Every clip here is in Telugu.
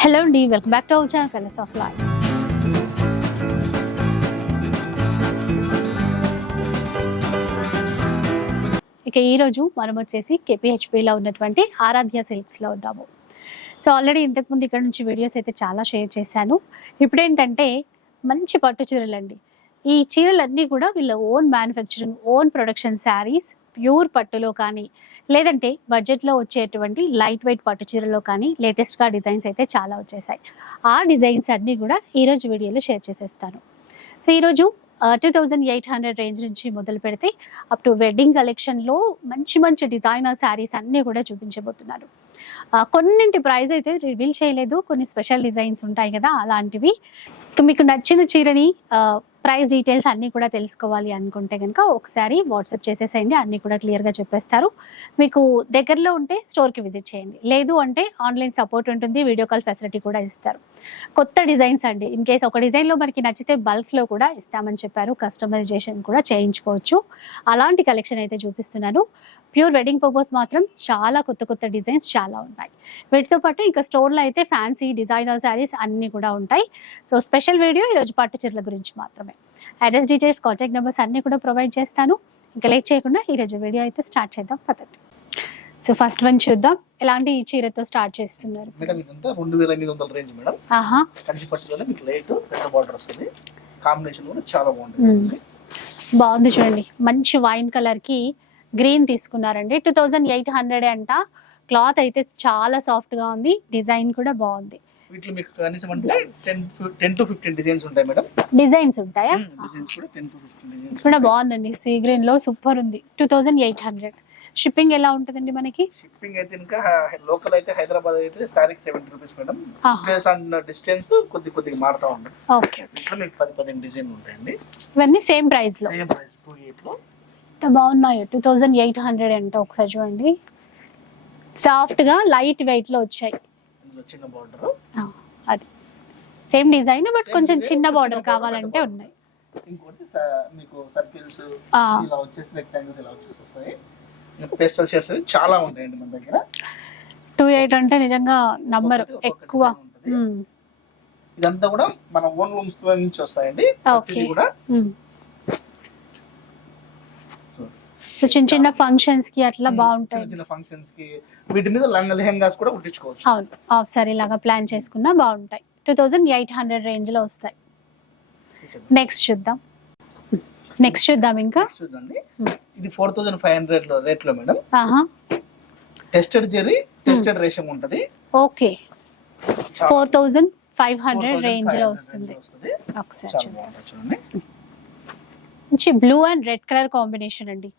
హలో అండి welcome back to our channel colours of life ఇక ఈరోజు మనం వచ్చేసి కేపీహెచ్పిలో ఉన్నటువంటి ఆరాధ్య సిల్క్స్లో ఉన్నాము. సో ఆల్రెడీ ఇంతకుముందు ఇక్కడ నుంచి వీడియోస్ అయితే చాలా షేర్ చేశాను. ఇప్పుడేంటంటే మంచి పట్టు చీరలండి. ఈ చీరలన్నీ కూడా వీళ్ళ own manufacturing own production saris pure పట్టులో కానీ లేదంటే బడ్జెట్లో వచ్చేటువంటి లైట్ వెయిట్ పట్టు చీరలో కానీ లేటెస్ట్గా డిజైన్స్ అయితే చాలా వచ్చేసాయి. ఆ డిజైన్స్ అన్నీ కూడా ఈరోజు వీడియోలో షేర్ చేసేస్తాను. సో ఈరోజు two thousand eight hundred range నుంచి మొదలు పెడితే అప్ టు వెడ్డింగ్ కలెక్షన్లో మంచి మంచి డిజైనర్ శారీస్ అన్నీ కూడా చూపించబోతున్నాను కొన్నింటి ప్రైస్ అయితే రివీల్ చేయలేదు. కొన్ని స్పెషల్ డిజైన్స్ ఉంటాయి కదా అలాంటివి. మీకు నచ్చిన చీరని ప్రైస్ డీటెయిల్స్ అన్నీ కూడా తెలుసుకోవాలి అనుకుంటే కనుక ఒకసారి వాట్సాప్ చేసేసేయండి అన్నీ కూడా క్లియర్గా చెప్పేస్తారు. మీకు దగ్గరలో ఉంటే స్టోర్కి విజిట్ చేయండి. లేదు అంటే ఆన్లైన్ సపోర్ట్ ఉంటుంది వీడియో కాల్ ఫెసిలిటీ కూడా ఇస్తారు. కొత్త డిజైన్స్ అండి. ఇన్ కేస్ ఒక డిజైన్లో మనకి నచ్చితే బల్క్లో కూడా ఇస్తామని చెప్పారు. కస్టమైజేషన్ కూడా చేయించుకోవచ్చు. అలాంటి కలెక్షన్ అయితే చూపిస్తున్నాను. ప్యూర్ వెడ్డింగ్ పర్పస్ మాత్రం చాలా కొత్త కొత్త డిజైన్స్ చాలా ఉన్నాయి. వీటితో పాటు ఇంకా స్టోర్లో అయితే ఫ్యాన్సీ డిజైనర్ శారీస్ అన్నీ కూడా ఉంటాయి. సో స్పెషల్ వీడియో ఈరోజు పట్టు చీరల గురించి మాత్రమే. అడ్రస్ డీటెయిల్స్ కాంటాక్ట్ నెంబర్స్ అన్నీ కూడా ప్రొవైడ్ చేస్తాను. ఇంకా లేట్ చేయకుండా ఈరోజు వీడియో అయితే స్టార్ట్ చేద్దాం. పద్ధతి సో ఫస్ట్ వన్ చూద్దాం. ఎలాంటి ఈ చీరతో స్టార్ట్ చేస్తున్నారు? మేడం ఇదంతా రెండు వేల ఎనిమిది వందల రేంజ్ మేడం. ఆహా. కంచి పట్టులోనే మీకు లైట్ పెద్ద బార్డర్ వస్తుంది. కాంబినేషన్ కూడా చాలా. బాగుంటుంది. బాగుంది చూడండి. మంచి వైన్ కలర్కి గ్రీన్ తీసుకున్నారండి. టూ థౌజండ్ ఎయిట్ హండ్రెడ్ అంట. క్లాత్ అయితే చాలా సాఫ్ట్గా ఉంది. డిజైన్ కూడా బాగుంది. వీటిలో మీకు కనీసం అంటే ten ten to fifteen designs ఉంటాయి మేడం. డిజైన్స్ ఉంటాయా? డిజైన్స్ కూడా టెన్ టు ఫిఫ్టీన్ డిజైన్స్ కూడా బాగుందండి. సీ గ్రీన్లో సూపర్ ఉంది. Two thousand eight hundred shipping ఎలా ఉంటుందండి మనకి? షిప్పింగ్ అయితే ఇంకా లోకల్ అయితే హైదరాబాద్ అయితే శారీకి seventy rupees madam. Base on distance కొద్ది కొద్దిగా మారుతా ఉంటుంది ఓకే. ఇట్లా మీకు పది పదిహేను డిజైన్ ఉంటాయండి. ఇవన్నీ సేమ్ ప్రైస్లో. సేమ్ ప్రైస్ టూ ఎయిట్లో. బాగున్నాయో. టూ థౌజండ్ ఎయిట్ హండ్రెడ్ అంట ఒకసారి చూడండి. సాఫ్ట్గా లైట్ వెయిట్లో వచ్చాయి. చిన్న బార్డర్ అది. సేమ్ డిజైన్ బట్ కొంచెం చిన్న బార్డర్ కావాలంటే ఉన్నాయి. ఇంకోటి మీకు సర్కిల్స్ ఆ. ఇలా వచ్చేసి రెక్టాంగిల్స్ ఇలా వచ్చేసి వస్తాయి. పేస్టల్ షేడ్స్ చాలా ఉంటాయండి మన దగ్గర. టూ ఎయిట్ అంటే నిజంగా నంబర్ ఎక్కువ. మ్మ్. ఇదంతా కూడా మన ఓన్ రూమ్స్ నుంచి వస్తాయండి. కూడా మ్మ్. సో చిన్న చిన్న ఫంక్షన్స్కి అట్లా బాగుంటాయి. చిన్న ఫంక్షన్స్కి వీటి మీద లంగ లెహంగాస్ కూడా కుట్టించుకోవచ్చు. అవును. హాఫ్ సారీ లాగా ప్లాన్ చేసుకున్నా బాగుంటాయి. టూ థౌజండ్ ఎయిట్ హండ్రెడ్ రేంజ్లో వస్తాయి. నెక్స్ట్ చూద్దాం. నెక్స్ట్ చూద్దాం ఇంకా? Hmm. ఇది ఫోర్ థౌసండ్ ఫైవ్ హండ్రెడ్లో రేట్లో మేడం. టెస్టెడ్ జెరీ టెస్టెడ్ రేషం ఉంటది. Okay. Four thousand five hundred 4,500 రేంజ్లో వస్తుంది. ఒకసారి చూడండి. మంచి blue and red colour combination అండి.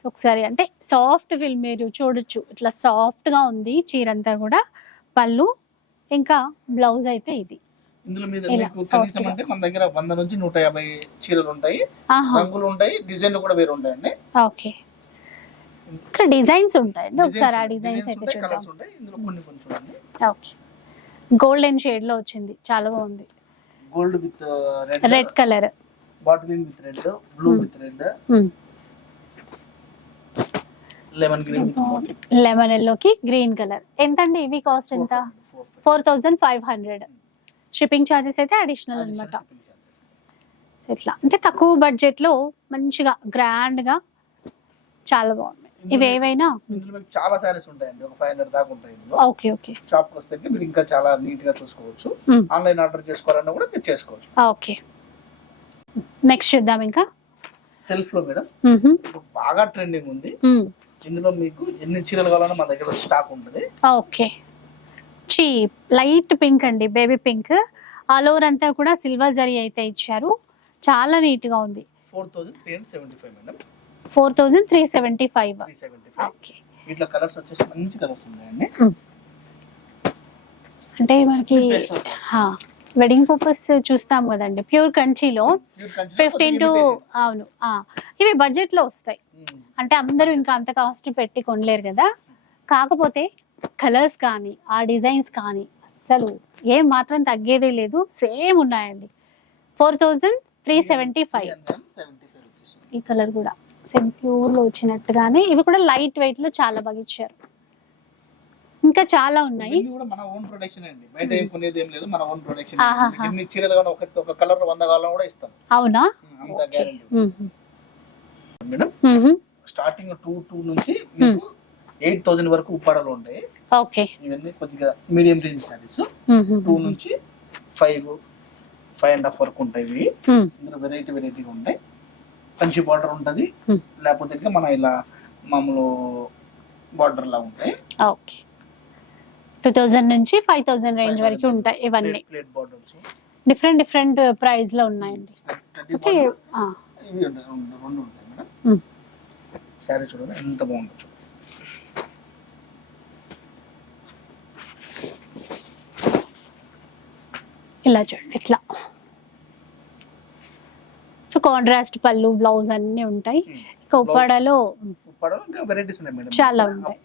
సో ఒకసారి అంటే సాఫ్ట్ ఫీల్ మీరు చూడొచ్చు. ఇట్లా సాఫ్ట్గా ఉంది చీర అంతా కూడా. పళ్ళు ఇంకా బ్లౌజ్ అయితే ఇది. ఇందులో మీద ఇలా, మీకు soft కనీసం గా. అంటే మన దగ్గర వంద నుంచి నూట యాభై చీరలు ఉంటాయి. ఆహా. రంగులు ఉంటాయి డిజైన్లు కూడా వేరు ఉంటాయండి. ఓకే. ఇక్కడ డిజైన్స్ ఉంటాయండి. ఒకసారి ఆ డిజైన్స్ డిజైన్స్ అయితే ఉంటాయి చూద్దాం. కలర్స్ ఉంటాయి. ఇందులో కొన్ని కొన్ని చూడండి. ఓకే. గోల్డెన్ షేడ్లో వచ్చింది. చాలా బాగుంది. Gold with red. Red colour. Bottle with red blue with red. Lemon green lemon ఎల్లోకి గ్రీన్ కలర్ ఎంత అండి ఇవి కాస్ట్ ఎంత? Four thousand five hundred shipping charges అయితే అడిషనల్ అనమాట ఇట్లా. అంటే తక్కువ బడ్జెట్లో మంచిగా గ్రాండ్గా చాలా బాగున్నాయి. ఇవి ఏవైనా? చాలా సారీస్ ఉంటాయండి. ఒక ఫైవ్ హండ్రెడ్ దాకా ఉంటాయి ఓకే ఓకే. షాప్కి వస్తే మీరు ఇంకా చాలా నీట్గా చూసుకోవచ్చు. ఆన్లైన్ ఆర్డర్ చేసుకోవాలన్నా కూడా మీరు చేసుకోవచ్చు. ఓకే. నెక్స్ట్ చూద్దాం ఇంకా. సెల్ఫ్లో మేడం బాగా ట్రెండింగ్ ఉంది. ఇందులో మీకు ఎన్ని చీరలు కావాలన్నా మన దగ్గర స్టాక్ ఉంటుంది. ఓకే. చీప్ లైట్ పింక్ అండి బేబీ పింక్. ఆల్ ఓవర్ అంతా కూడా సిల్వర్ జరీ అయితే ఇచ్చారు. చాలా నీట్గా ఉంది. Four thousand three hundred seventy five madam four thousand three seventy five three seventy five okay. వీటిలో కలర్స్ వచ్చేసి మంచి కలర్స్ ఉన్నాయండి. అంటే మనకి colours. వెడ్డింగ్ పర్పస్ చూస్తాం కదండి. ప్యూర్ కంచిలో ఫిఫ్టీన్ టు. అవును. ఇవి బడ్జెట్లో వస్తాయి. Mm. అంటే అందరూ ఇంకా అంత కాస్ట్ పెట్టి కొనలేరు కదా. కాకపోతే కలర్స్ కానీ ఆ డిజైన్స్ కానీ అస్సలు ఏం మాత్రం తగ్గేదే లేదు. సేమ్ ఉన్నాయండి. Four thousand three seventy five 375 rupees. ఈ కలర్ కూడా. సేమ్ ప్యూర్లో వచ్చినట్టుగానే ఇవి కూడా లైట్ వెయిట్లో చాలా బాగా ఇచ్చారు. ఇంకా చాలా ఉన్నాయి. కూడా మన ఓన్ ప్రొడక్షన్ అండి. బయట ఏం కొనేది ఏం లేదు మన ఓన్ ప్రొడక్షన్. ఎన్ని చీరలు కానీ ఒక ఒక కలర్ వంద కావాలని కూడా ఇస్తాం. అవునా? అంత guarantee. Madam. Starting two two నుంచి మీకు ఎయిట్ థౌసండ్ వరకు ఉప్పాడలు ఉంటాయి. ఓకే. ఇవన్నీ కొద్దిగా మీడియం రేంజ్ సారీస్. టూ నుంచి ఫైవ్ ఫైవ్ అండ్ హాఫ్ వరకు ఉంటాయి ఇవి. ఇందులో వెరైటీ వెరైటీగా ఉంటాయి. కంచి బార్డర్ ఉంటుంది. లేకపోతే మన ఇలా మామూలు బార్డర్ లా ఉంటాయి. ఓకే. టూ థౌజండ్ నుంచి ఫైవ్ థౌజండ్ రేంజ్ వరకు ఉంటాయి ఇవన్నీ. డిఫరెంట్ డిఫరెంట్ ప్రైస్లో ఉన్నాయండి ఓకే చూడండి ఎంత బాగుందో ఇలా చూడండి ఇట్లా. సో కాంట్రాస్ట్ పళ్ళు బ్లౌజ్ అన్ని ఉంటాయి. ఇంకా ఉప్పాడలో చాలా ఉంటాయి.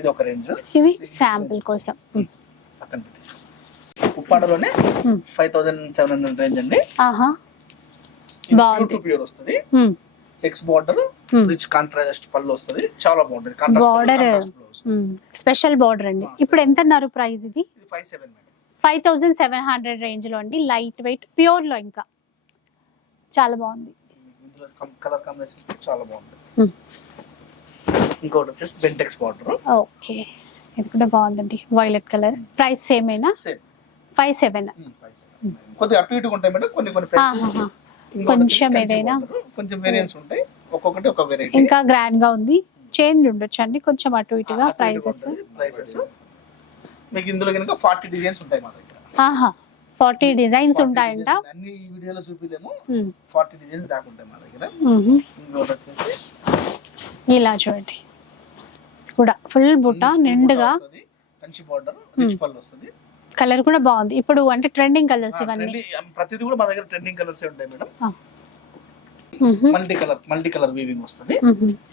థౌసండ్. ఇది ఒక రేంజ్ ఇవి శాంపిల్ కోసం. పక్కన ఉప్పాడలోనే. Five thousand seven hundred range అండి ఆహా బాగుంది. ప్యూర్ వస్తుంది. Checks border. రిచ్ కాంట్రాస్ట్ పళ్ళు వస్తుంది చాలా బాగుంటుంది. మ్మ్. స్పెషల్ బార్డర్ అండి ఇప్పుడు ఎంత అన్నారు ప్రైస్ ఇది five seven five thousand seven hundred రేంజ్లో అండి లైట్ వెయిట్ ప్యూర్లో ఇంకా చాలా బాగుంది కలర్ కాంబినేషన్ చాలా బాగుంటుంది. ఇంకోటి వచ్చేసి బెంటెక్స్ బార్డర్ ఓకే. ఇది కూడా బాగుందండి వైలెట్ కలర్ ప్రైస్ సేమ్ అయినా సేమ్ ఫైవ్ సెవెన్ కొద్దిగా అటు ఇటు ఉంటాయి మేడం. కొన్ని కొన్ని కొంచెం ఏదైనా? కొంచెం వేరియంట్స్ ఉంటాయి. ఒక్కొక్కటి ఒక వెరైటీ ఇంకా గ్రాండ్గా ఉంది. చేంజ్ ఉండొచ్చు అండి కొంచెం అటు ఇటుగా ప్రైసెస్ ప్రైసెస్ మీకు ఇందులో కనుక ఫార్టీ డిజైన్స్ ఉంటాయి మా దగ్గర. ఆహా. ఫార్టీ డిజైన్స్ 40 ఉంటాయంట. అన్ని ఈ వీడియోలో చూపిలేము. ఫార్టీ డిజైన్స్ దాకా ఉంటాయి మా దగ్గర. ఇంకోటి వచ్చేసి ఇలా చూడండి. కూడా. ఫుల్ బుట్ట నిండుగా. వస్తుంది. కంచి బార్డర్ రిచ్ పళ్ళు వస్తుంది. కలర్ కూడా బాగుంది. ఇప్పుడు అంటే ట్రెండింగ్ కలర్స్ ఇవన్నీ. ప్రతిది కూడా మా దగ్గర ట్రెండింగ్ కలర్స్ ఉంటాయి madam. Multi colour multi colour weaving వస్తుంది.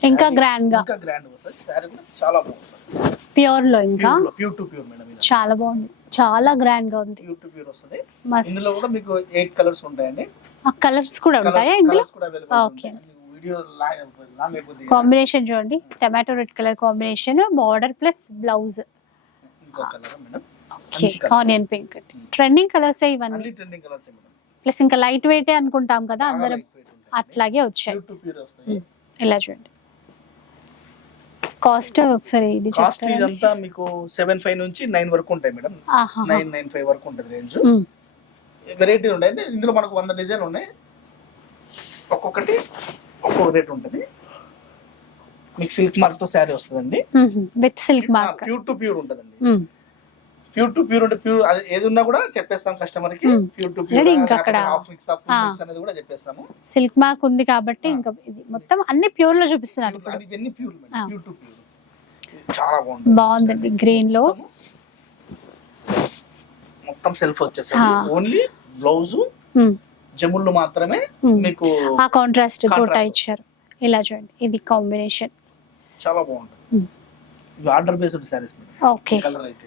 ఇంకా గ్రాండ్గా ఇంకా గ్రాండ్ వస్తుంది. శారీ కూడా చాలా బాగుంటుంది. ప్యూర్లో ఇంకా ప్యూర్ టు ప్యూర్ మేడం చాలా బాగుంది. చాలా గ్రాండ్గా ఉంది. ప్యూర్ టు ప్యూర్ వస్తుంది. ఇందులో కూడా మీకు ఎయిట్ కలర్స్ ఉంటాయండి. ఆ కలర్స్ కూడా ఉంటాయా ఇందులో? కలర్స్ కాంబినేషన్ చూడండి. Tomato red colour combination border plus blouse onion pink trending colours ఇవన్నీ? ప్లస్ ఇంకా లైట్ వెయిట్ అనుకుంటాం కదా అందరం అట్లాగే వచ్చాయి. ఇలా చూడండి. కాస్ట్ ఒకసారి ఇది కాస్ట్ ఇదంతా మీకు సెవెన్ ఫైవ్ నుంచి నైన్ వరకు ఉంటాయి మేడం నైన్ నైన్ ఫైవ్ వరకు ఉంటుంది రేంజ్. వెరైటీ అంటే ఇందులో మనకు వంద డిజైన్ ఉన్నాయి. ఒక్కొక్కటి ఒక్కొక్క రేట్ ఉంటుంది మీకు సిల్క్ మార్క్తో శారీ వస్తుందండి. With silk mark pure to pure ఉంటుందండి. ప్యూర్ టు ప్యూర్ అంటే ప్యూర్ అది ఏది ఉన్నా కూడా చెప్పేస్తాం కస్టమర్కి. ప్యూర్ టు Ready ఇంకా అక్కడ. Half mix of. మిక్స్ అనేది కూడా చెప్పేస్తాము సిల్క్ మార్క్ ఉంది కాబట్టి ఇంకా ఇది మొత్తం అన్ని ప్యూర్లో చూపిస్తున్నారు ఇప్పుడు అది ఇవన్నీ ప్యూర్. ప్యూర్ టు ప్యూర్ చాలా బాగుంటుంది బాగుందండి గ్రీన్లో మొత్తం సెల్ఫ్ వచ్చేసరికి. Only blouse. జముళ్ళు మాత్రమే Hmm. మీకు ఆ కాంట్రాస్ట్ కోట. ఇచ్చారు. ఇలా చూడండి. ఇది కాంబినేషన్ చాలా బాగుంటుంది. Hmm. ఇవి order based saris okay colour అయితే.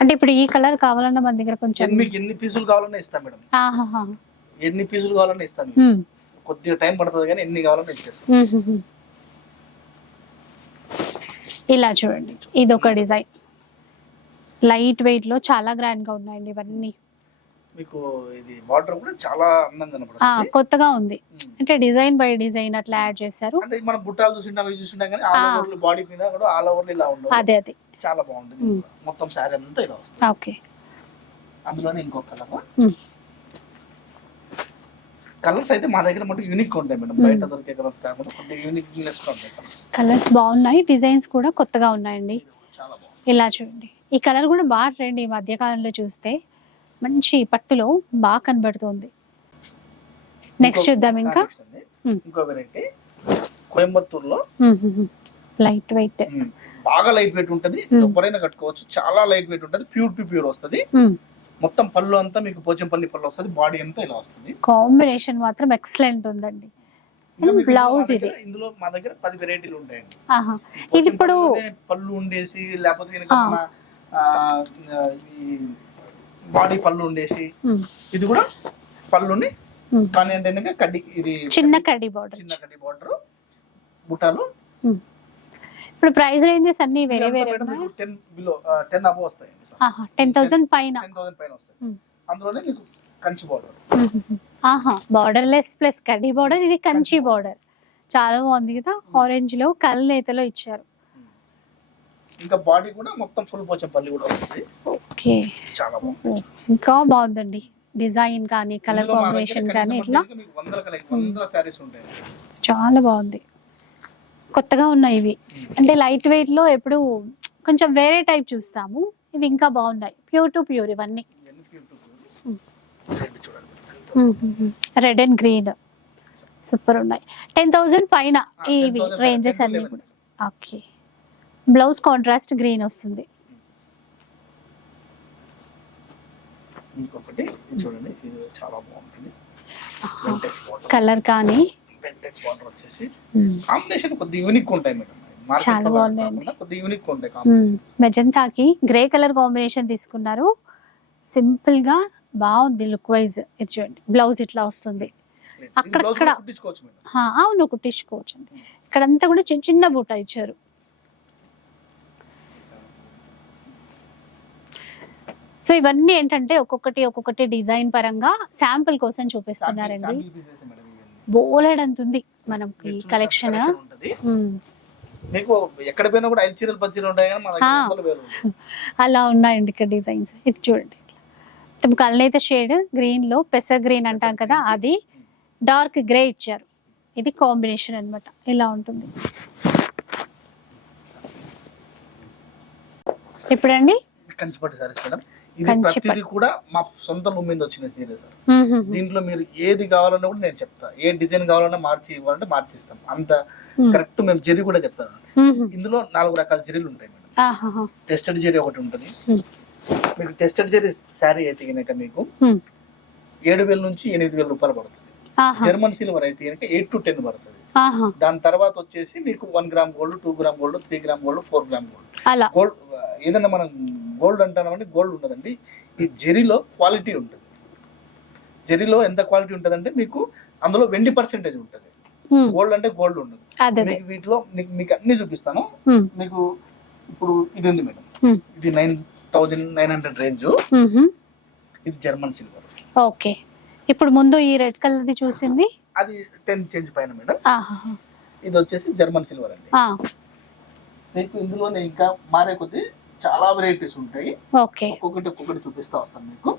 అంటే ఇప్పుడు ఈ కలర్ కావాలన్నా మన దగ్గర కొంచెం ఎన్ని- మీకు ఎన్ని పీసులు కావాలన్నా ఇస్తాం మేడం. ఎన్ని పీసులు కావాలన్నా ఇస్తాం మ్మ్. కొద్దిగా టైం పడుతుంది కానీ ఎన్ని కావాలన్నా ఇచ్చేస్తాం. ఇలా చూడండి. ఇది ఒక డిజైన్ లైట్ వెయిట్లో చాలా గ్రాండ్గా ఉన్నాయండి ఇవన్నీ. మీకు ఇది బార్డర్ కూడా చాలా అందంగా ఆ, కనపడుతుంది కొత్తగా ఉంది. అంటే డిజైన్ బై డిజైన్ అట్లా యాడ్ చేశారు. అంటే మనం బుట్టాలు చూసింటాం ఇవి చూసింటాం కానీ ఆల్. ఓవర్ బాడీ మీద కూడా ఆల్ ఓవర్ ఇలా ఉండదు అదే అదే. చాలా బాగుంటుంది. Hmm. మొత్తం శారీ అంతా ఇలా వస్తుంది. ఓకే. అందులోనే ఇంకో కలర్. కలర్స్ అయితే మా దగ్గర మటు యూనిక్ ఉంటాయి మేడం. బయట దొరికే కలర్స్ కాకుండా కొద్దిగా యూనిక్నెస్ ఉంటాయి. కలర్స్ బాగున్నాయి. డిజైన్స్ కూడా కొత్తగా ఉన్నాయండి. బాగుంది. ఇలా చూడండి. ఈ కలర్ కూడా బాగా ట్రెండ్ ఈ మధ్య కాలంలో చూస్తే. మంచి పట్టులో బాగా కనబడుతుంది. నెక్స్ట్ చూద్దాం ఇంకా. next అండి. Hmm. ఇంకో వెరైటీ లైట్ వెయిట్ బాగా లైట్ వెయిట్ ఉంటది. ఎవరైనా కట్టుకోవచ్చు. చాలా లైట్ వెయిట్ ఉంటది. ప్యూర్ టు ప్యూర్ వస్తది. మొత్తం పళ్ళు అంతా మీకు పోచంపల్లి పళ్ళు వస్తది. బాడీ అంతా ఇలా వస్తుంది. కాంబినేషన్ మాత్రం ఎక్సలెంట్ ఉందండి. బ్లౌజ్ ఇది. ఇందులో మా దగ్గర పది వెరైటీలు ఉంటాయండి. ఇది ఇప్పుడు పళ్ళు ఉండేసి లేకపోతే బాడీ పళ్ళు ఉండేసి. ఇది కూడా పళ్ళుని. కానీ కనుక కడ్డి ఇది చిన్న కడ్డీ బార్డర్ చిన్న కడ్డి బార్డర్ బుట్టాలు. ఇప్పుడు ప్రైస్ రేంజెస్ అన్ని వేరే వేరే టెన్ బిలో టెన్ అబో వస్తాయండి టెన్ థౌసండ్ పైన. టెన్ థౌసండ్ పైన వస్తాయి. అందులోనే మీకు కంచి బార్డర్ ఆహా బార్డర్ లెస్ ప్లస్ కడ్డీ బార్డర్ ఇది కంచి బార్డర్ చాలా బాగుంది కదా ఆరెంజ్లో కల్ నేతలో ఇచ్చారు. ఇంకా బాడీ కూడా మొత్తం ఫుల్ పోచంపల్లి కూడా వస్తుంది. ఓకే. చాలా బాగుంది. ఇంకా బాగుందండి. డిజైన్ కానీ కలర్ కాంబినేషన్ కానీ ఇట్లా. చాలా బాగుంది. కొత్తగా ఉన్నాయి ఇవి. అంటే లైట్ వెయిట్లో ఎప్పుడు కొంచెం వేరే టైప్ చూస్తాము. ఇవి ఇంకా బాగున్నాయి. ప్యూర్ టు ప్యూర్ ఇవన్నీ. రెండు అండ్ గ్రీన్ సూపర్ ఉన్నాయి. టెన్ థౌజండ్ పైన ఇవి 10,000 రేంజెస్ 10 అన్ని 11. కూడా. ఓకే బ్లౌజ్ కాంట్రాస్ట్ గ్రీన్ వస్తుంది. ఇంకొకటి ఇది చూడండి ఇది చాలా బాగుంటుంది. వెంటెక్స్ బార్డర్ కలర్ కానీ? వచ్చేసి. కాంబినేషన్ యూనిక్ ఉంటాయి మేడం. చాలా బాగున్నాయండి. యూనిక్ ఉంటాయి. కాంబినేషన్ మెజంతాకి గ్రే కలర్ కాంబినేషన్ తీసుకున్నారు. సింపుల్గా బాగుంది లుక్ వైజ్. ఇది చూడండి బ్లౌజ్ ఇట్లా వస్తుంది. అక్కడక్కడ. అవును కుట్టించుకోవచ్చు అండి. ఇక్కడంతా కూడా చిన్న చిన్న బూట ఇచ్చారు. సో ఇవన్నీ ఏంటంటే ఒక్కొక్కటి ఒక్కొక్కటి డిజైన్ పరంగా శాంపుల్ కోసం చూపిస్తున్నారండి. Sample pieces మేడం ఇవన్నీ. బోలెడంత ఉంది మనకి కలెక్షన్. collection ఉంటది. మీకు ఎక్కడ పోయినా కూడా ఐదు చీరలు పది చీరలు ఉంటాయి కానీ మన దగ్గర ఆ. వందల వేలు ఉంటాయి. అలా ఉన్నాయండి ఇక్కడ డిజైన్స్. ఇది చూడండి కలనైతే షేడ్ గ్రీన్లో పెసర్ గ్రీన్ అంటాం కదా అది డార్క్ గ్రే ఇచ్చారు. ఇది కాంబినేషన్ అన్నమాట. ఇలా ఉంటుంది. ఇప్పుడండి కంచిపట్టు సారీస్ మేడం. ఇది. ప్రతిదీ కూడా మా సొంత భూమి మీద వచ్చిన చీర సార్. దీంట్లో మీరు ఏది కావాలన్నా కూడా నేను చెప్తా ఏ డిజైన్ కావాలన్నా మార్చి ఇవ్వాలంటే మార్చిస్తాం అంత. కరెక్ట్ మేము జరి కూడా చెప్తాను మ్మ్. ఇందులో నాలుగు రకాల జరీలు ఉంటాయి మేడం. టెస్టెడ్ జరీ ఒకటి ఉంటుంది. మీకు టెస్టెడ్ జరీ శారీ అయితే కనుక మీకు. ఏడు వేల నుంచి ఎనిమిది వేల రూపాయలు పడుతుంది. జర్మన్ సిల్వర్ అయితే కనుక ఎయిట్ టు టెన్ పడుతుంది. దాని తర్వాత వచ్చేసి మీకు one gram gold two gram gold three gram gold four gram gold అలా. గోల్డ్ ఏదన్నా మనం గోల్డ్ అంటామంటే గోల్డ్ ఉండదండి. ఈ జెరీలో క్వాలిటీ ఉంటుంది. జెరీలో ఎంత క్వాలిటీ ఉంటుందంటే మీకు అందులో వెండి పర్సెంటేజ్ ఉంటుంది. గోల్డ్ అంటే గోల్డ్ ఉండదు. మీకు వీటిలో మీకు అన్ని చూపిస్తాను. మీకు ఇప్పుడు ఇది ఉంది మేడం. ఇది nine thousand nine hundred range. ఇది జర్మన్ సిల్వర్. ఓకే. ఇప్పుడు ముందు ఈ రెడ్ కలర్ది చూసింది. అది టెన్ చేంజ్ పైన మేడం. ఇది వచ్చేసి జర్మన్ సిల్వర్ అండి. మీకు ఇందులోనే ఇంకా మారే కొద్ది చాలా వెరైటీస్ ఉంటాయి. ఓకే. ఒక్కొక్కటి ఒక్కొక్కటి చూపిస్తా వస్తాను మీకు.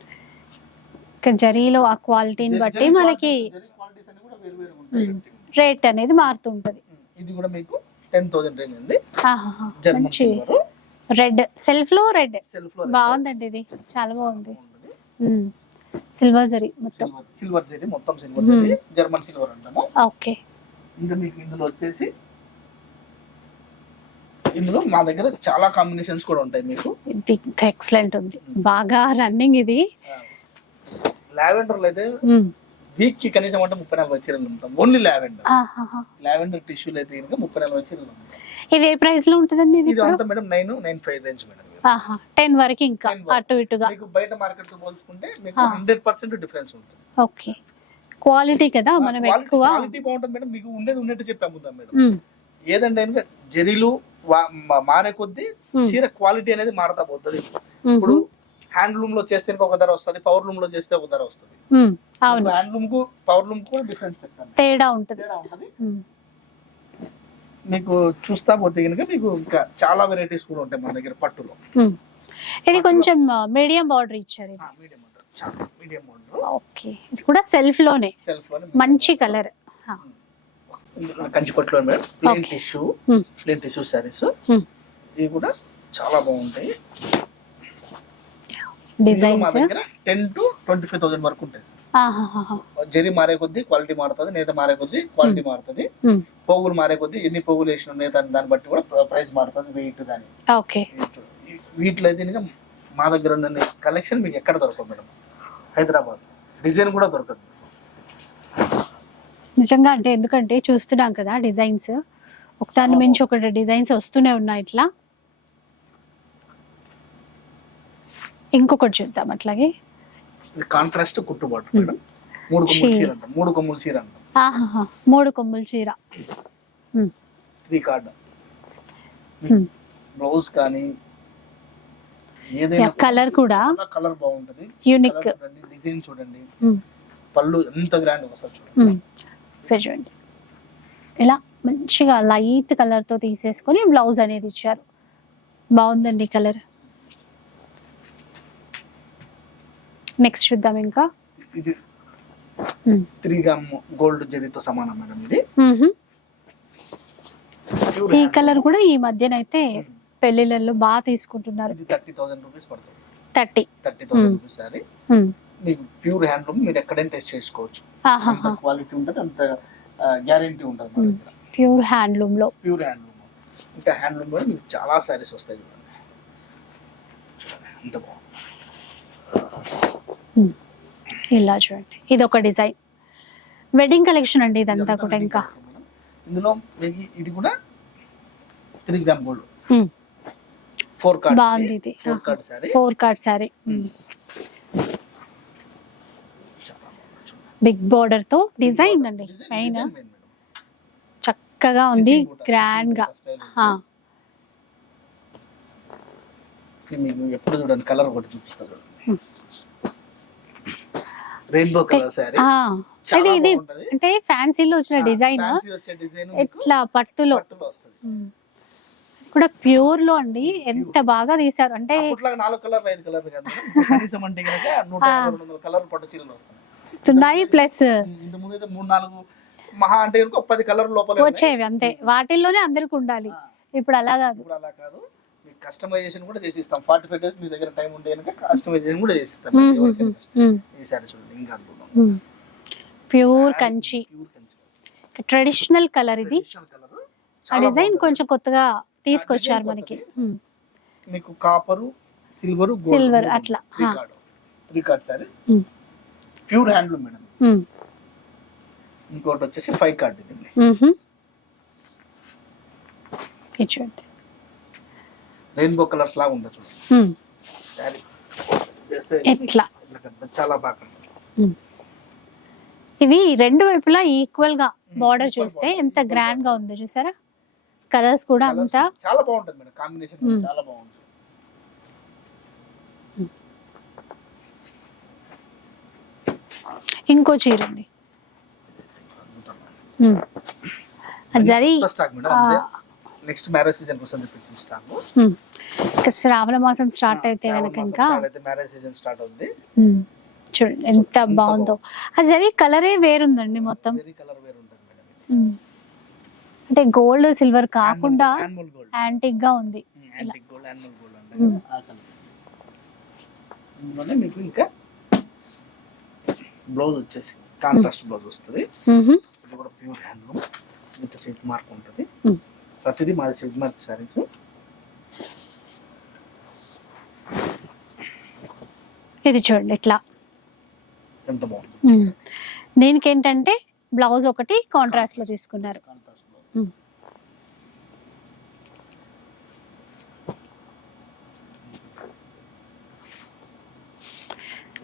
జరీలో ఆ క్వాలిటీని బట్టి మనకి రేట్ అనేది మారుతుంటది. ఇది కూడా మీకు టెన్ థౌసండ్ రేంజ్ అండి. రెడ్ సెల్ఫ్లో రెడ్ బాగుందండి ఇది. చాలా బాగుంది. సిల్వర్ జరీ మొత్తం. సిల్వర్ సిల్వర్ జరీ మొత్తం సిల్వర్ జరీ. జర్మన్ సిల్వర్ అంటాము. ఓకే. ఇంకా మీకు ఇందులో వచ్చేసి ఇందులో మా దగ్గర చాలా కాంబినేషన్స్ కూడా ఉంటాయి మీకు. ఇది ఎక్సలెంట్ ఉంది. బాగా రన్నింగ్ ఇది. లావెండర్ అయితే. వీక్కి కనీసం అంటే ముప్పై నలభై చీరలు ఉంటాం ఓన్లీ లావెండర్. లావెండర్ టిష్యూలు అయితే కనుక ముప్పై నలభై చీరలు ఇది ఏ ప్రైస్లో ఉంటుందండి ఇది అంతా madam nine nine five range madam ten వరకు ఇంకా 10 వరకు. అటు ఇటుగా. మీకు బయట మార్కెట్తో పోల్చుకుంటే మీకు. హండ్రెడ్ పర్సెంట్ డిఫరెన్స్ ఉంటుంది. ఓకే క్వాలిటీ కదా మనం ఎక్కువ. క్వాలిటీ బాగుంటుంది మేడం. మీకు ఉండేది ఉన్నట్టు చెప్పి అమ్ముతాం మేడం. ఏదంటే జరీలు వా- మా- మారే కొద్దీ. చీర క్వాలిటీ అనేది మారతా పోతుంది. ఇప్పుడు హ్యాండ్లూమ్లో చేస్తే ఒక ధర వస్తుంది పవర్ లూమ్లో చేస్తే ఒక ధర వస్తుంది. మ్మ్. అవును. హ్యాండ్లూమ్కు పవర్ లూమ్కు డిఫరెన్స్ తేడా ఉంటుంది. తేడా ఉంటుంది. మ్మ్. మీకు చూస్తా పోతే కనుక మీకు ఇంకా చాలా వెరైటీస్ కూడా ఉంటాయి మన దగ్గర పట్టులో. ఇది కొంచెం మీడియం బార్డర్ ఇచ్చారు మీడియం చాలా మీడియం మోడల్ ఓకే. ఇది కూడా సెల్ఫ్లోనే. సెల్ఫ్లోనే మంచి కలర్. కంచి పట్టులో madam. Plain. Tissue. Plain tissue saris. ఇవి కూడా చాలా బాగుంటాయి. డిజైన్స్ దగ్గర ten to twenty five thousand వరకు ఆహాహా. జరి మారే కొద్దీ క్వాలిటీ మారుతుంది నేత మారే కొద్దీ క్వాలిటీ మారుతుంది. పోగులు మారే కొద్దీ ఎన్ని పోగులు వేసిన ఉన్నాయి దాన్ని బట్టి కూడా ప్రైస్ మారుతుంది వెయిట్ ఓకే. వీటిలో అయితే ఇంకా మా దగ్గర ఉన్న కలెక్షన్ మీకు ఎక్కడ దొరకదు మేడం? హైదరాబాద్. డిజైన్ కూడా దొరకదు. నిజంగా అంటే ఎందుకంటే చూస్తున్నాం కదా డిజైన్స్. ఒకదాని మించి ఒకటి డిజైన్స్ వస్తూనే ఉన్నాయి ఇట్లా. ఇంకొకటి చూద్దాం అట్లాగే. కాంట్రాస్ట్ కుట్టుబాటు మేడం. మూడు కొమ్ముల చీర మూడు కొమ్ముల చీర. మూడు కొమ్ముల చీర. Three card. బ్లౌజ్ కానీ ఏదైనా కలర్ కూడా కలర్ బాగుంటది. యూనిక్. డిజైన్ చూడండి. పళ్ళు ఎంత గ్రాండ్ వస్తుంది చూడండి. Hmm. సరే చూడండి ఇలా మంచిగా లైట్ కలర్తో తీసేసుకొని బ్లౌజ్ అనేది ఇచ్చారు బాగుందండి కలర్ నెక్స్ట్ చూద్దాం ఇంకా ఇది. త్రీ గ్రామ్ గోల్డ్ జరీతో సమానం మేడం ఇది ఈ. కలర్ కూడా ఈ మధ్యనైతే పెళ్ళిళ్ళల్లో బాగా తీసుకుంటున్నారు థర్టీ థౌసండ్ రూపీస్ పడుతుంది thirty thirty thousand. Rupees sari. మీకు ప్యూర్ హ్యాండ్లూమ్ మీరు ఎక్కడైనా టెస్ట్ చేసుకోవచ్చు. అంత క్వాలిటీ ఉంటుంది అంత గ్యారంటీ ఉంటుంది ప్యూర్ హ్యాండ్లూమ్లో ప్యూర్ హ్యాండ్లూమ్. ఇంకా హ్యాండ్లూమ్ కూడా మీకు చాలా సారీస్ వస్తాయి ఎంత బాగుంది. ఇలా చూడండి. ఇది ఒక డిజైన్. వెడ్డింగ్ కలెక్షన్ అండి ఇదంతా కూడా ఇంకా. ఇందులో మీకు ఇది కూడా three gram gold. Four card బాగుంది ఇది. Four card sari four card sari big బోర్డర్తో design అండి. పైన చక్కగా ఉంది గ్రాండ్గా. ఆ, మీకు ఎప్పుడు చూడండి కలర్ ఒకటి చూపిస్తారు రెయిన్బో కలర్ సారీ ఆ. చాలా అంటే ఇది. అంటే ఫ్యాన్సీలో వచ్చిన డిజైన్. ఎట్లా పట్టులో. కూడా ప్యూర్లో అండి. ఎంత బాగా తీసారు అంటే అప్పట్లో నాలుగు కలర్ ఐదు కలర్ కదా. కనీసం అంటే కనుక నూట యాభై రెండు వందల కలర్ పట్టు చీరలు వస్తాయి వస్తున్నాయి ప్లస్ ఇంత ముందు అయితే మూడు నాలుగు మహా అంటే పది కలర్ లోపల. వచ్చేవి అంతే. వాటిల్లోనే అందరికి ఉండాలి. ఇప్పుడు అలా కాదు. ఇప్పుడు అలా కాదు. కస్టమైజేషన్ కూడా చేసి ఇస్తాం ఫార్టీ ఫైవ్ డేస్ మీ దగ్గర టైం ఉంటే కనుక కస్టమైజేషన్ కూడా ఈ సారీ చూడండి ఇంకా. ప్యూర్ కంచి ట్రెడిషనల్ కలర్ ఇది. ఆ డిజైన్ కొంచెం కొత్తగా తీసుకొచ్చారు మనకి. మీకు కాపరు సిల్వర్ Silver, అట్లా. Three. Card sari. Pure handloom madam. ఇంకోటి వచ్చేసి ఫైవ్ కార్డ్ ఇది చూడండి రెయిన్బో కలర్స్ లాగా ఉండదు చేస్తే ఎట్లా. చాలా బాగా. ఇవి రెండు వైపులా ఈక్వల్గా బార్డర్ చూస్తే ఎంత గ్రాండ్గా ఉందో చూసారా కలర్స్ కూడా అంతా చాలా బాగుంటుంది మేడం. కాంబినేషన్. చాలా బాగుంటుంది. ఇంకో చీర. అది జరి నెక్స్ట్ మ్యారేజ్ సీజన్ కోసం. ఇంకా శ్రావణ మాసం స్టార్ట్ అయితే కనుక ఇంకా మ్యారేజ్ సీజన్ స్టార్ట్ అవుతుంది. చూడండి ఎంత బాగుందో. అది జరి కలరే వేరుందండి మొత్తం? జెరీ కలర్ వేరు ఉంటుంది మేడం. అంటే గోల్డ్ సిల్వర్ కాకుండా యాంటిక్గా ఉంది. మీకు ఇంకా బ్లౌజ్ వచ్చేసి కాంట్రాస్ట్ బ్లౌజ్ వస్తుంది. ఇది కూడా pure handloom with silk mark ఉంటుంది. ప్రతిదీ మాది సిల్క్ మార్క్ శారీస్ ఇది చూడండి ఇట్లా. ఎంత బాగుంది. దీనికి ఏంటంటే బ్లౌజ్ ఒకటి కాంట్రాస్ట్లో తీసుకున్నారు కాంట్రాస్ట్ బ్లౌజ్ మ్మ్.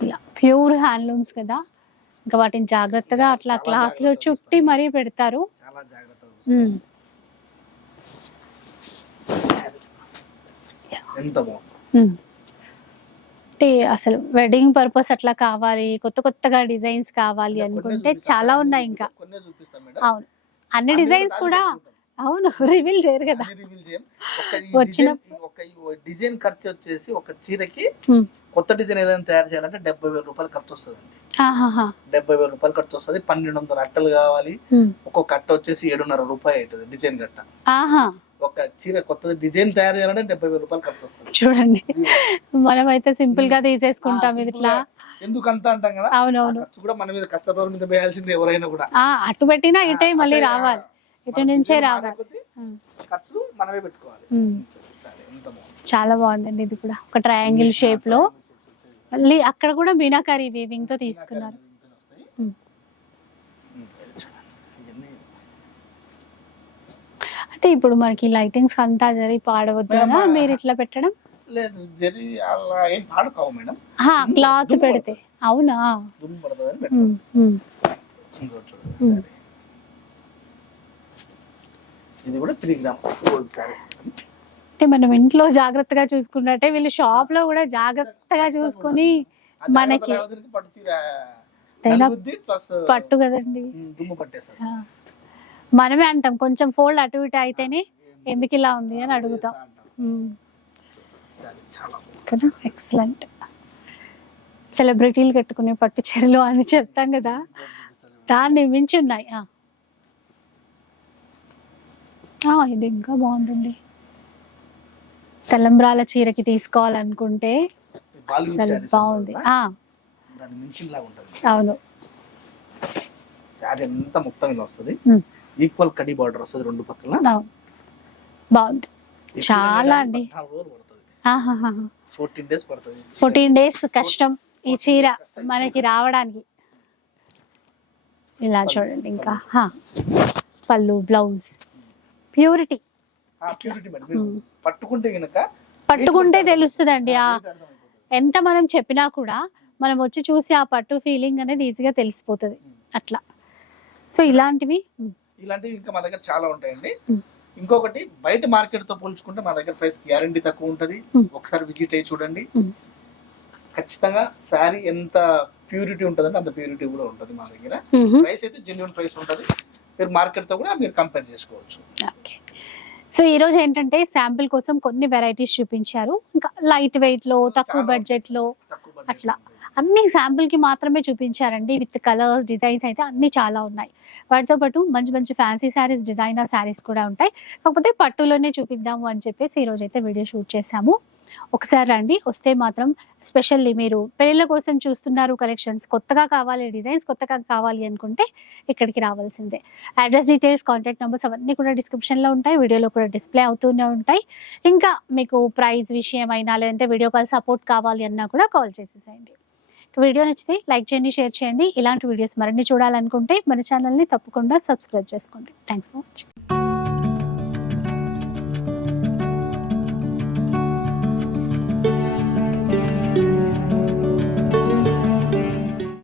ఇలా ప్యూర్ హ్యాండ్లూమ్స్ కదా. ఇంకా వాటిని జాగ్రత్తగా అట్లా క్లాత్లో చుట్టి మరీ పెడతారు. అసలు వెడ్డింగ్ పర్పస్ అట్లా కావాలి కొత్త కొత్తగా డిజైన్స్ కావాలి అనుకుంటే చాలా ఉన్నాయి ఇంకా. అవును. అన్ని డిజైన్స్ కూడా. అవును రివీల్ చేయరు కదా. వచ్చిన- డిజైన్- ఖర్చు వచ్చేసి ఒక చీరకి. కొత్త డిజైన్ ఏదైనా తయారు చేయాలంటే డెబ్బై వేల రూపాయలు ఖర్చు వస్తుంది. డెబ్బై వేల రూపాయలు ఖర్చు వస్తుంది పన్నెండు వందల అట్టలు కావాలి. ఒక్కొక్క కట్ట వచ్చేసి ఏడున్నర రూపాయలు అవుతుంది డిజైన్ కట్ట. ఒక చీర కొత్త డిజైన్ తయారు చేయాలంటే డెబ్బై వేల రూపాయలు ఖర్చు వస్తుంది. చూడండి. మనం అయితే సింపుల్గా తీసేసుకుంటాం ఇది ఇట్లా. ఎందుకు అంత అంటాం కదా? అవునవును. ఖర్చు కూడా మన మీద కష్టపడి మీద వేయాల్సింది ఎవరైనా కూడా. అటు పెట్టినా ఇటే మళ్ళీ రావాలి. ఇటు నుంచే రావాలి. ఖర్చు మనమే పెట్టుకోవాలి. చాలా బాగుందండి ఇది కూడా. ఒక ట్రయాంగిల్ షేప్లో. మళ్ళీ అక్కడ కూడా మీనాకారి వీవింగ్తో తీసుకున్నారు. అంటే ఇప్పుడు మనకి లైటింగ్స్ అంతా జరి పాడవద్దు? మీరు ఇట్లా పెట్టడం? లేదు జరి అలా ఏం పాడుకోవు మేడం. క్లాత్ పెడితే. అవునా. ఇది కూడా త్రీ గ్రామ్ గోల్డ్ శారీస్ అంటే మనం ఇంట్లో జాగ్రత్తగా చూసుకున్నట్టే వీళ్ళు షాప్లో కూడా జాగ్రత్తగా చూసుకొని మనకి పట్టు కదండి. మనమే అంటాం కొంచెం ఫోల్డ్ అటు ఇటు అయితేనే ఎందుకు ఇలా ఉంది అని అడుగుతాం. కదా ఎక్సలెంట్ సెలబ్రిటీలు కట్టుకునే పట్టు చీరలు అని చెప్తాం కదా. దాన్ని మించి ఉన్నాయి. ఇది ఇంకా బాగుంటుంది తలంబ్రాల చీరకి తీసుకోవాలనుకుంటే అసలు బాగుంది. అవును. శారీ అంతా మొత్తం ఇలా వస్తుంది. ఈక్వల్ కడి బార్డర్ వస్తుంది రెండు పక్కల. బాగుంది. చాలా అండి. ఫోర్టీన్ డేస్ పడుతుంది. ఫోర్టీన్ డేస్ కష్టం. ఈ చీర మనకి రావడానికి. ఇలా చూడండి ఇంకా. పళ్ళు బ్లౌజ్. ప్యూరిటీ. ప్యూరిటీ మేడం మీరు పట్టుకుంటే గనక పట్టుకుంటే తెలుస్తుందండి ఎంత మనం చెప్పినా కూడా మనం వచ్చి చూసి ఆ పట్టు ఫీలింగ్ అనేది ఈజీగా తెలిసిపోతుంది. అట్లా. సో ఇలాంటివి ఇలాంటివి ఇంకా మా దగ్గర చాలా ఉంటాయండి. ఇంకొకటి బయట మార్కెట్తో పోల్చుకుంటే మా దగ్గర ప్రైస్ గ్యారంటీ తక్కువ ఉంటది. ఒకసారి విజిట్ అయ్యి చూడండి. ఖచ్చితంగా శారీ ఎంత ప్యూరిటీ ఉంటుందంటే అంత ప్యూరిటీ కూడా ఉంటుంది మా దగ్గర. ప్రైస్ అయితే జెన్యున్ ప్రైస్ ఉంటది. మీరు మార్కెట్తో కూడా మీరు కంపేర్ చేసుకోవచ్చు. ఓకే. సో ఈ రోజు ఏంటంటే శాంపిల్ కోసం కొన్ని వెరైటీస్ చూపించారు. ఇంకా లైట్ వెయిట్లో తక్కువ. బడ్జెట్లో అట్లా. అన్ని శాంపుల్కి మాత్రమే చూపించారండి. విత్ కలర్స్ డిజైన్స్ అయితే అన్ని చాలా ఉన్నాయి. వాటితో పాటు మంచి మంచి ఫ్యాన్సీ శారీస్ డిజైనర్ శారీస్ కూడా ఉంటాయి. కాకపోతే పట్టులోనే చూపిద్దాము అని చెప్పేసి ఈ రోజు అయితే వీడియో షూట్ చేశాము. ఒకసారి రండి వస్తే మాత్రం స్పెషల్లీ మీరు పెళ్ళిళ్ళ కోసం చూస్తున్నారు కలెక్షన్స్ కొత్తగా కావాలి డిజైన్స్ కొత్తగా కావాలి అనుకుంటే ఇక్కడికి రావాల్సిందే. అడ్రస్ డీటెయిల్స్ కాంటాక్ట్ నెంబర్స్ అవన్నీ కూడా డిస్క్రిప్షన్లో ఉంటాయి వీడియోలో కూడా డిస్ప్లే అవుతూనే ఉంటాయి. ఇంకా మీకు ప్రైజ్ విషయం అయినా లేదంటే వీడియో కాల్ సపోర్ట్ కావాలి అన్నా కూడా కాల్ చేసేసేయండి. వీడియో నచ్చితే లైక్ చేయండి షేర్ చేయండి. ఇలాంటి వీడియోస్ మరిన్ని చూడాలనుకుంటే మన ఛానల్ని తప్పకుండా సబ్స్క్రైబ్ చేసుకోండి. Thanks for watching